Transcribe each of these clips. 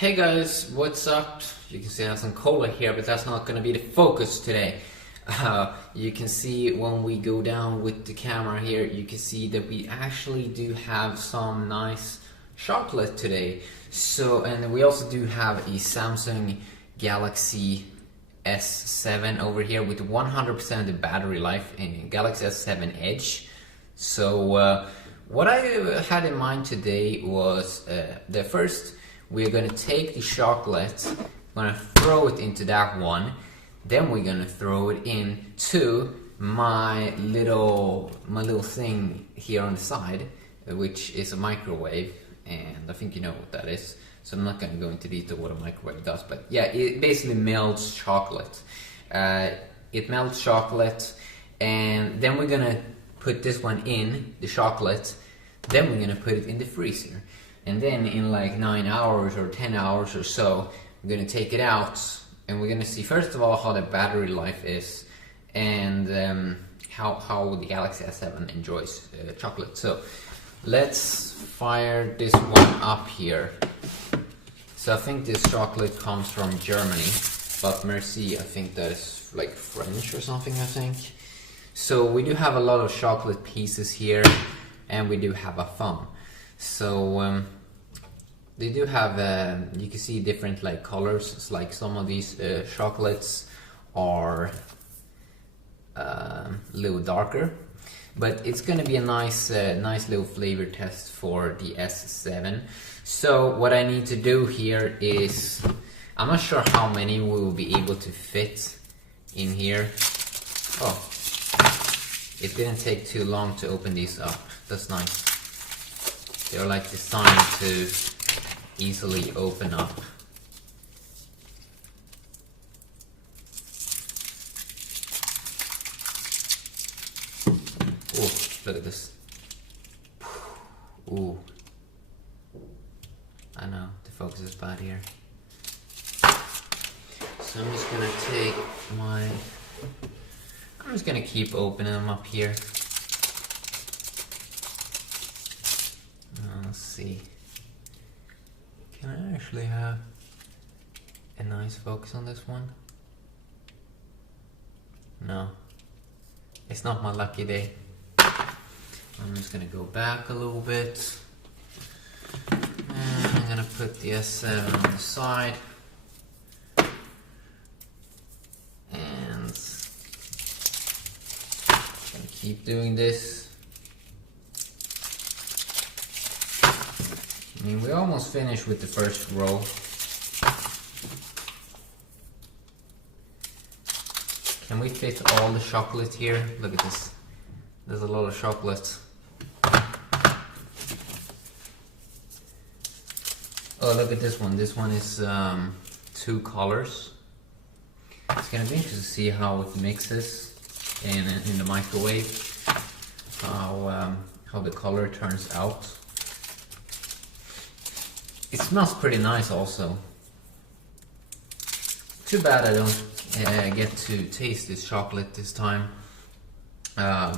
Hey guys, what's up? You can see I have some cola here, but that's not going to be the focus today. You can see when we go down with the camera here, you can see that we actually do have some nice chocolate today. And we also do have a Samsung Galaxy S7 over here with 100% of the battery life in Galaxy S7 Edge. What I had in mind today was the first, we're gonna take the chocolate, gonna throw it into that one, then we're gonna throw it into my little thing here on the side, which is a microwave, and I think you know what that is. So I'm not gonna go into detail what a microwave does, but yeah, it basically melts chocolate. It melts chocolate, and then we're gonna put this one in the chocolate, then we're gonna put it in the freezer. And then in like 9 hours or 10 hours or so, we're gonna take it out and we're gonna see first of all how the battery life is and how the Galaxy S7 enjoys chocolate. So let's fire this one up here. So I think this chocolate comes from Germany, but merci, I think that is like French or something, I think. So we do have a lot of chocolate pieces here, and we do have a foam. So they do have, you can see different like colors. It's like some of these chocolates are a little darker, but it's gonna be a nice little flavor test for the S7. So what I need to do here is, I'm not sure how many we will be able to fit in here. Oh, it didn't take too long to open these up. That's nice. They're like designed to easily open up. Oh, look at this. Ooh. I know, the focus is bad here. So I'm just gonna take I'm just gonna keep opening them up here. Let's see. Can I actually have a nice focus on this one? No. It's not my lucky day. I'm just gonna go back a little bit. And I'm gonna put the S7 on the side. And gonna keep doing this. I mean, we almost finished with the first row. Can we fit all the chocolate here? Look at this. There's a lot of chocolate. Oh, look at this one. This one is 2 colors. It's gonna be interesting to see how it mixes in the microwave. How the color turns out. It smells pretty nice also. Too bad I don't get to taste this chocolate this time.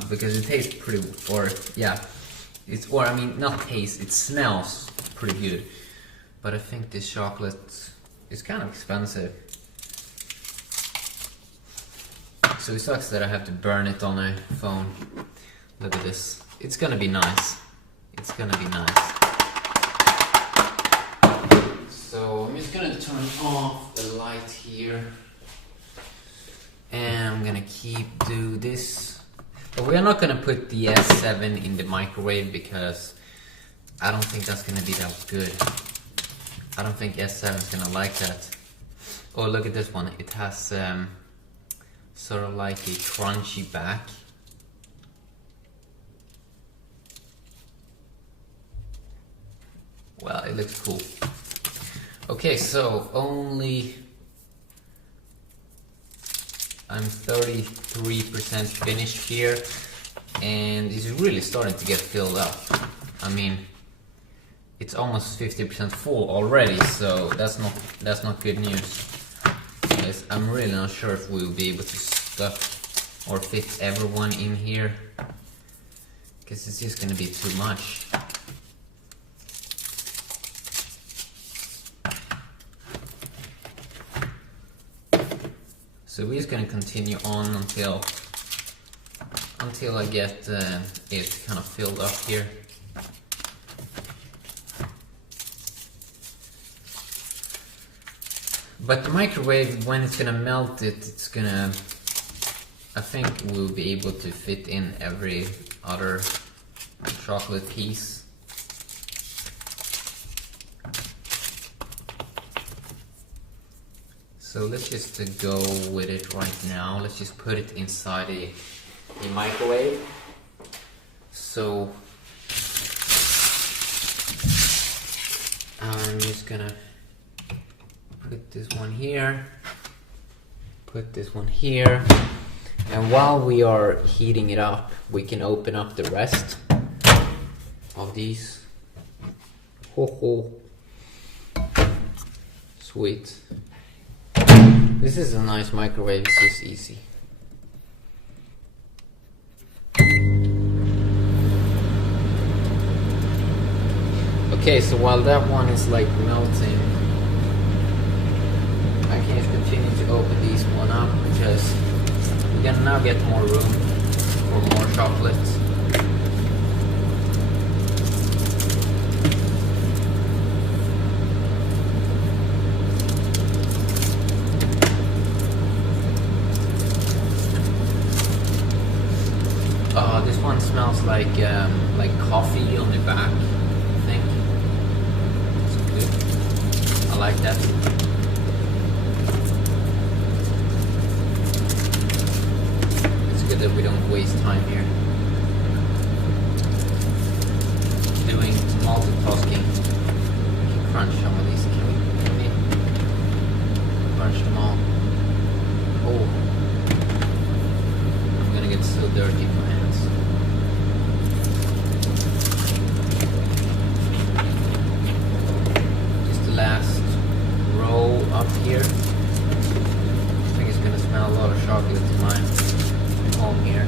Because it tastes pretty, I mean not taste, it smells pretty good. But I think this chocolate is kind of expensive. So it sucks that I have to burn it on a phone. Look at this. It's gonna be nice. It's gonna be nice. So I'm just gonna turn off the light here, and I'm gonna do this. But we are not gonna put the S7 in the microwave because I don't think that's gonna be that good. I don't think S7 is gonna like that. Oh, look at this one. It has sort of like a crunchy back. Well, it looks cool. Okay, so I'm 33% finished here, and it's really starting to get filled up. I mean, it's almost 50% full already, so that's not good news. Because I'm really not sure if we'll be able to stuff or fit everyone in here, because it's just gonna be too much. So we're just gonna continue on until I get it kind of filled up here. But the microwave, when it's gonna melt it, it's gonna, I think we'll be able to fit in every other chocolate piece. So let's just go with it right now. Let's just put it inside a microwave. So I'm just gonna put this one here, put this one here, and while we are heating it up, we can open up the rest of these. Ho ho. Sweet. This is a nice microwave, it's just easy. Okay, so while that one is like melting, I can just continue to open these one up because we're gonna now get more room for more chocolate. Oh, this one smells like coffee on the back, I think. It's good. I like that. It's good that we don't waste time here doing multitasking. We can crunch some of these. Can we crunch them all? Oh, I'm gonna get so dirty in my hands. Last row up here. I think it's gonna smell a lot of chocolate to my home here.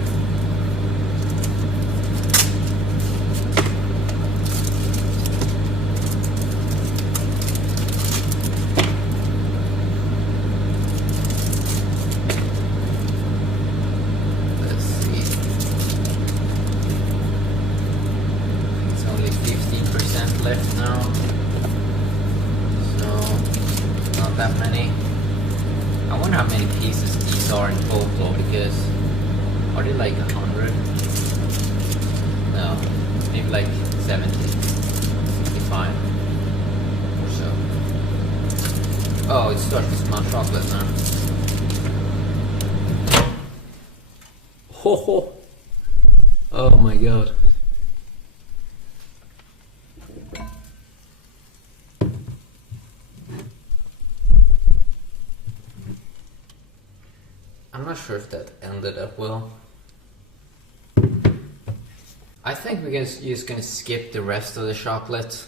Let's see. It's only 15% left now. Not that many. I wonder how many pieces these are in total, because are they like 100? No, maybe like 70, 65 or so. Oh, it starts to smell chocolate now. Ho ho! Oh my god. I'm not sure if that ended up well. I think we're just gonna skip the rest of the chocolate,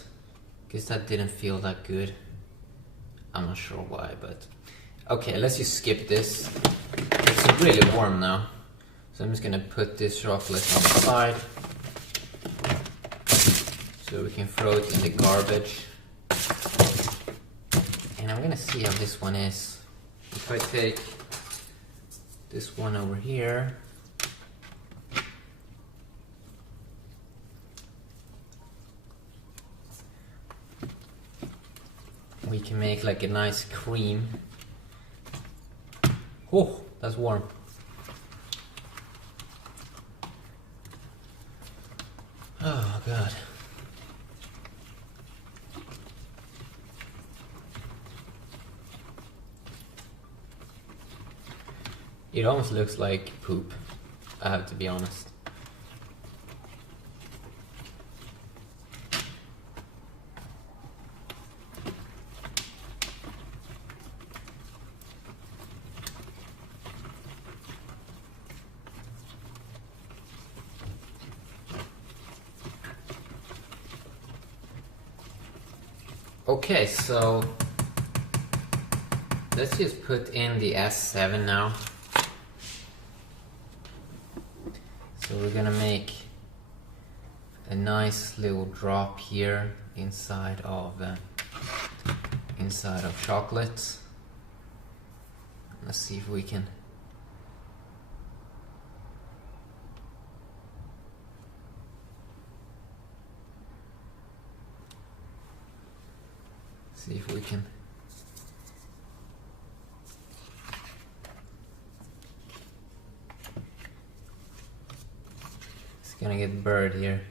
because that didn't feel that good. I'm not sure why, but okay, let's just skip this. It's really warm now, so I'm just gonna put this chocolate on the side so we can throw it in the garbage. And I'm gonna see how this one is. If I take this one over here, we can make like a nice cream. Oh, that's warm. Oh god. It almost looks like poop, I have to be honest. Okay, so let's just put in the S7 now. So we're gonna make a nice little drop here inside of chocolate. Let's see if we can See if we can. It's gonna get buried here.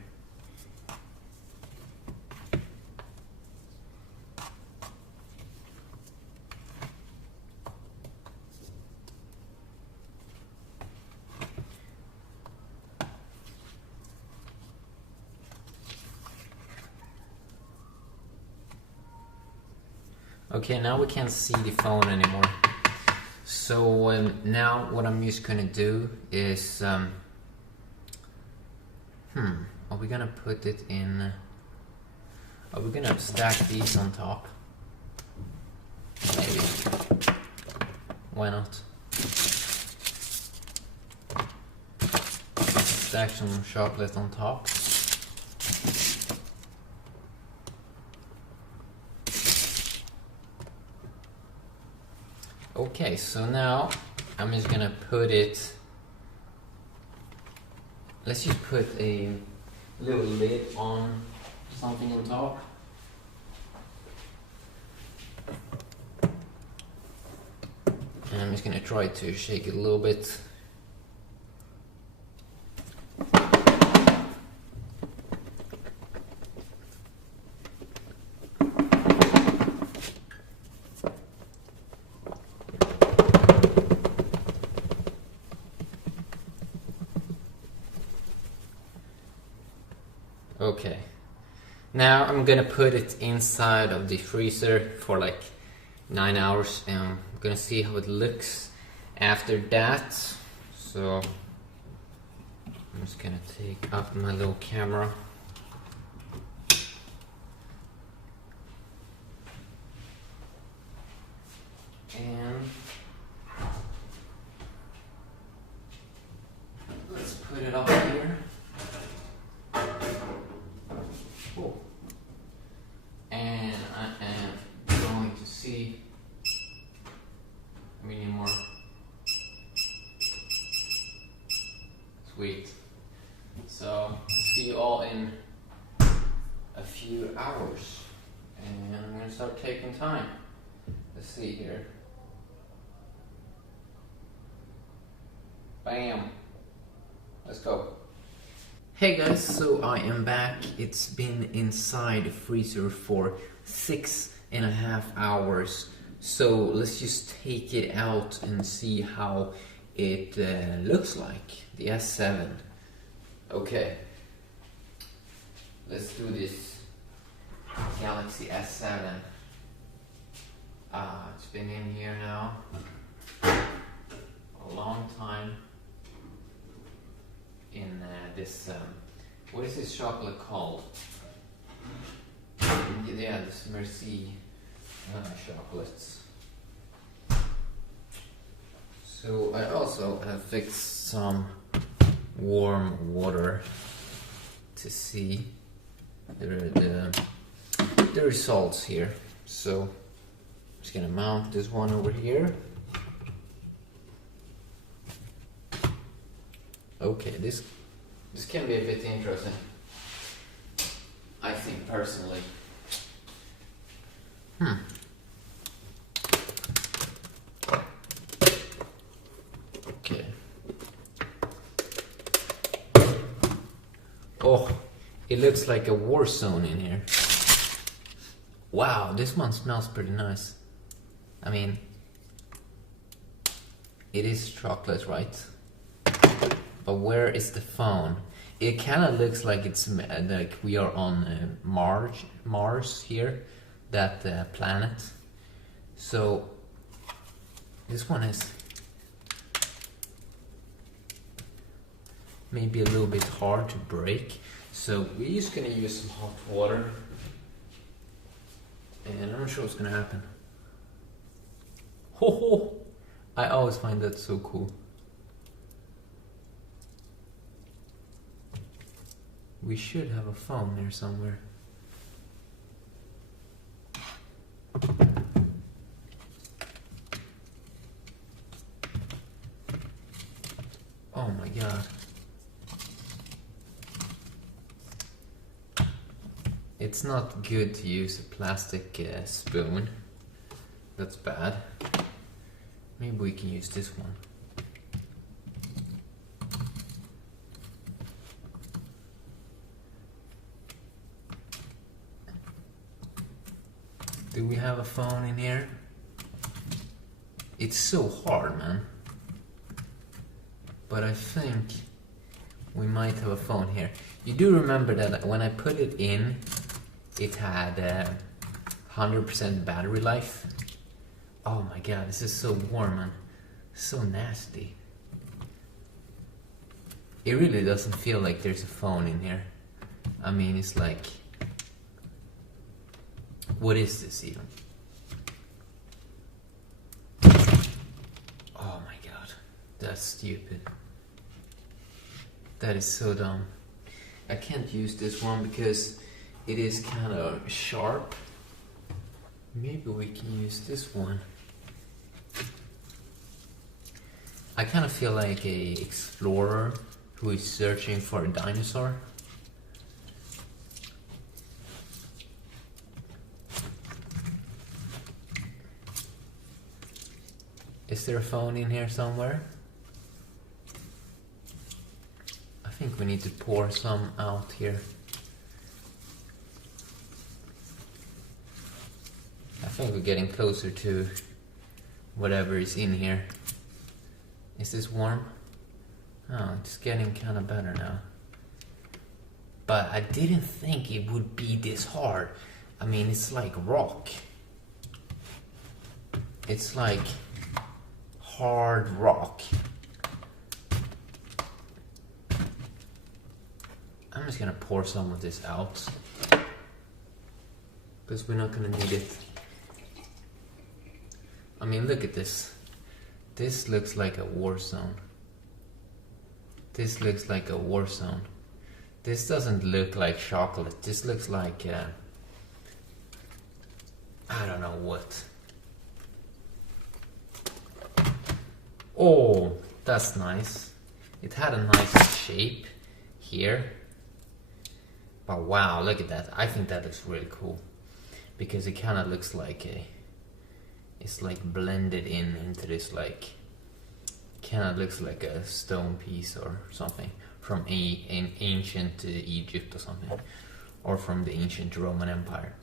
Okay, now we can't see the phone anymore. So now what I'm just gonna do is, are we gonna put it in, are we gonna stack these on top? Maybe. Why not? Stack some chocolate on top. Okay, so now I'm just gonna put it, let's just put a little lid on something on top. And I'm just gonna try to shake it a little bit. Okay, now I'm gonna put it inside of the freezer for like 9 hours and I'm gonna see how it looks after that. So I'm just gonna take up my little camera. And let's put it up here. And I am going to see, we need more. Sweet. So see you all in a few hours. And I'm going to start taking time. Let's see here. Bam. Let's go. Hey guys, so I am back. It's been inside the freezer for 6.5 hours. So let's just take it out and see how it looks like. The S7. Okay. Let's do this. Galaxy S7. It's been in here now a long time. In this, what is this chocolate called? Yeah, this Merci chocolates. So I also have fixed some warm water to see the results here. So I'm just gonna mount this one over here. Okay, this can be a bit interesting, I think personally. Okay. Oh, it looks like a war zone in here. Wow, this one smells pretty nice. I mean, it is chocolate, right? But where is the phone? It kind of looks like it's like we are on Mars here, that planet. So this one is maybe a little bit hard to break. So we're just gonna use some hot water, and I'm not sure what's gonna happen. Ho ho! I always find that so cool. We should have a phone there somewhere. Oh my god. It's not good to use a plastic spoon. That's bad. Maybe we can use this one. Do we have a phone in here? It's so hard, man. But I think we might have a phone here. You do remember that when I put it in, it had 100% battery life. Oh my god, this is so warm, man. So nasty. It really doesn't feel like there's a phone in here. I mean, it's like... What is this even? Oh my god, that's stupid. That is so dumb. I can't use this one because it is kind of sharp. Maybe we can use this one. I kind of feel like a explorer who is searching for a dinosaur. Is there a phone in here somewhere? I think we need to pour some out here. I think we're getting closer to whatever is in here. Is this warm? Oh, it's getting kind of better now. But I didn't think it would be this hard. I mean, it's like rock. It's like hard rock. I'm just gonna pour some of this out because we're not gonna need it. I mean, look at this. This looks like a war zone. This looks like a war zone. This doesn't look like chocolate. This looks like I don't know what. Oh, that's nice. It had a nice shape here. But wow, look at that. I think that looks really cool. Because it kind of looks like it's like blended into this, like, kind of looks like a stone piece or something from an ancient Egypt or something. Or from the ancient Roman Empire.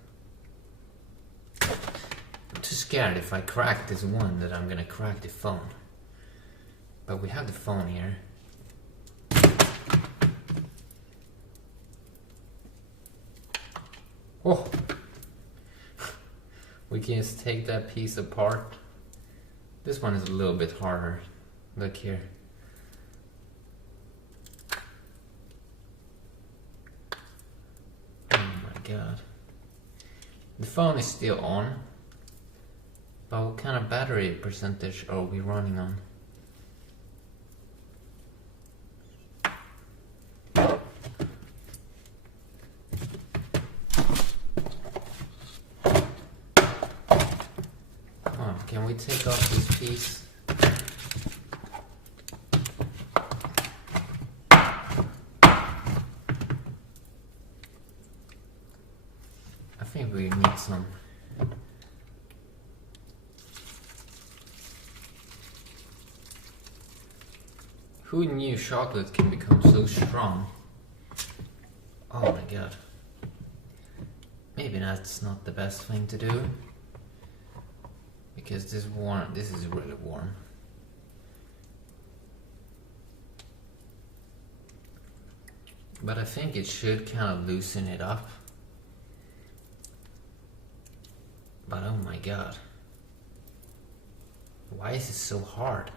I'm too scared if I crack this one that I'm gonna crack the phone. But we have the phone here. Oh! We can just take that piece apart. This one is a little bit harder. Look here. Oh my god. The phone is still on. But what kind of battery percentage are we running on? Can we take off this piece? I think we need some. Who knew chocolate can become so strong? Oh my god. Maybe that's not the best thing to do. Because this is really warm. But I think it should kind of loosen it up. But oh my god. Why is it so hard?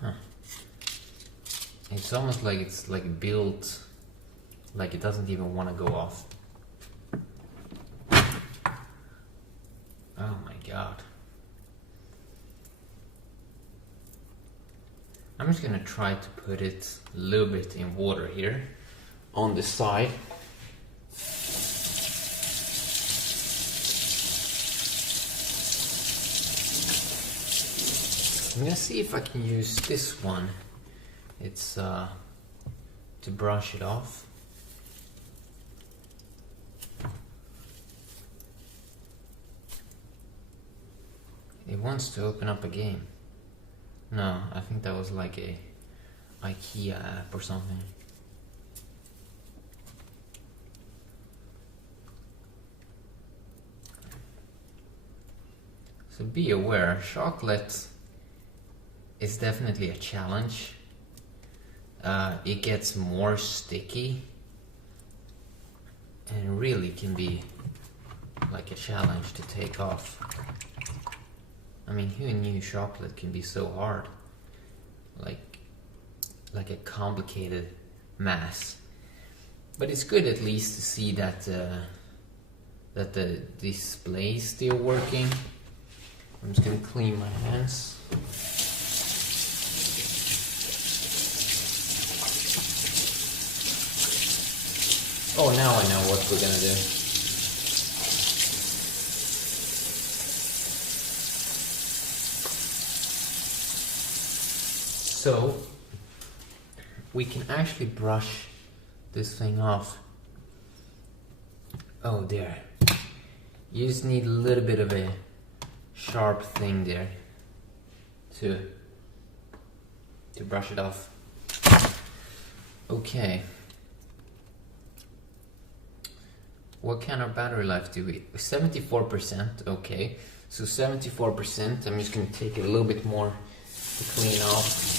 Huh. It's almost like it's like built, like it doesn't even want to go off. Oh my god. I'm just gonna try to put it a little bit in water here on the side. I'm gonna see if I can use this one. It's to brush it off. It wants to open up a game. No, I think that was like a IKEA app or something. So be aware, chocolate is definitely a challenge. It gets more sticky and really can be like a challenge to take off. I mean, who knew chocolate can be so hard? Like a complicated mass. But it's good at least to see that that the display is still working. I'm just gonna clean my hands. Oh, now I know what we're gonna do. So we can actually brush this thing off. Oh, there. You just need a little bit of a sharp thing there to brush it off. Okay. What kind of battery life do we? 74%. Okay. So 74%. I'm just gonna take it a little bit more to clean off.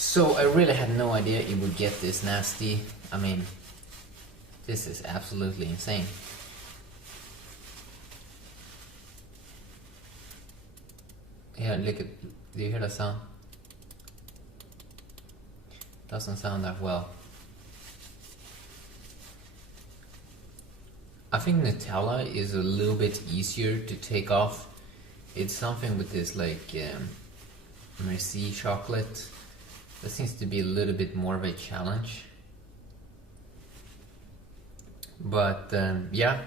So I really had no idea it would get this nasty. I mean, this is absolutely insane. Yeah, look at, do you hear that sound? Doesn't sound that well. I think Nutella is a little bit easier to take off. It's something with this like Merci chocolate. That seems to be a little bit more of a challenge. But yeah,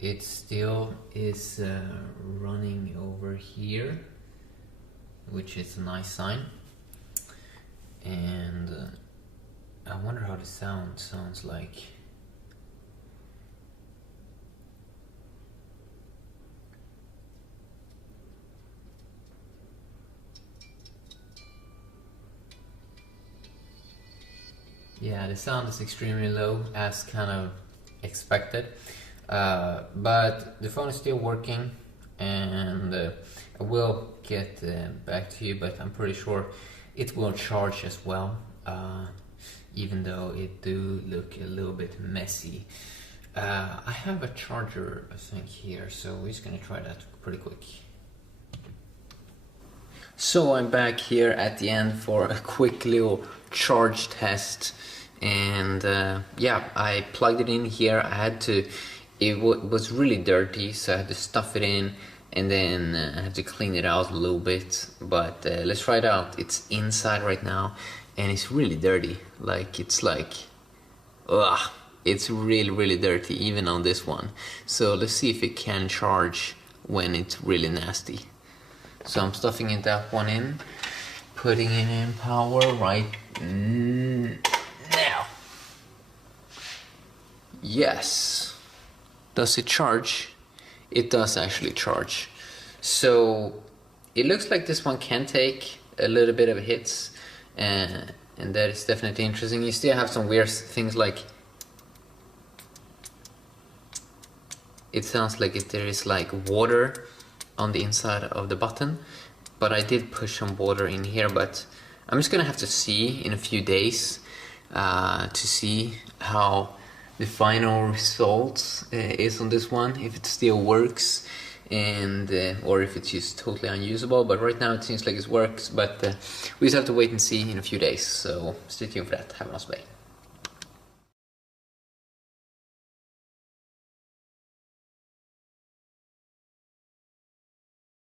it still is running over here, which is a nice sign. And I wonder how the sound sounds like. Yeah, the sound is extremely low, as kind of expected, but the phone is still working, and I will get back to you, but I'm pretty sure it will charge as well, even though it do look a little bit messy. I have a charger, I think, here, so we're just gonna try that pretty quick. So I'm back here at the end for a quick little charge test, and yeah, I plugged it in here. I had to, it was really dirty, so I had to stuff it in, and then I had to clean it out a little bit, but let's try it out. It's inside right now, and it's really dirty. Like, it's like, ugh, it's really dirty, even on this one. So let's see if it can charge when it's really nasty. So I'm stuffing it, that one in, putting it in power right now. Yes. Does it charge? It does actually charge. So it looks like this one can take a little bit of hits, and that is definitely interesting. You still have some weird things like, it sounds like there is like water on the inside of the button, but I did push some water in here, but I'm just gonna have to see in a few days to see how the final result is on this one, if it still works, and or if it's just totally unusable. But right now it seems like it works, but we just have to wait and see in a few days, so stay tuned for that. Have a nice day.